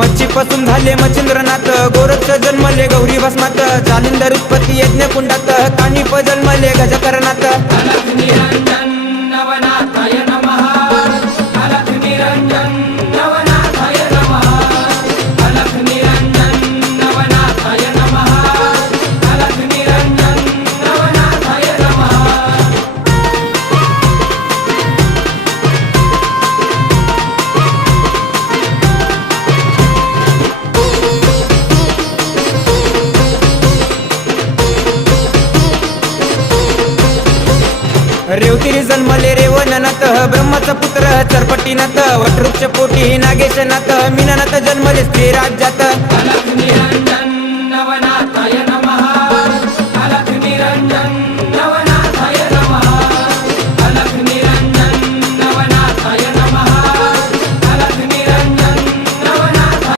मच्छीपासून झाले मच्छिंद्रनाथ, गोरक्ष जन्मले गौरी भस्मात, जालिंदर उत्पत्ती यज्ञ कुंडात, कानिप जन्मले गजकरणात. अलख निरंजन नवनाथाय नमः, अलख निरंजन नवनाथाय नमः, अलख निरंजन नवनाथाय नमः, अलख निरंजन नवनाथाय नमः. रेवतिरी जन्मले रेवणनाथ, ब्रह्माचा पुत्र चरपटीनाथ, वटवृक्ष पोटी नागेशनाथ, मीननाथ जन्मले स्त्री राज्यात.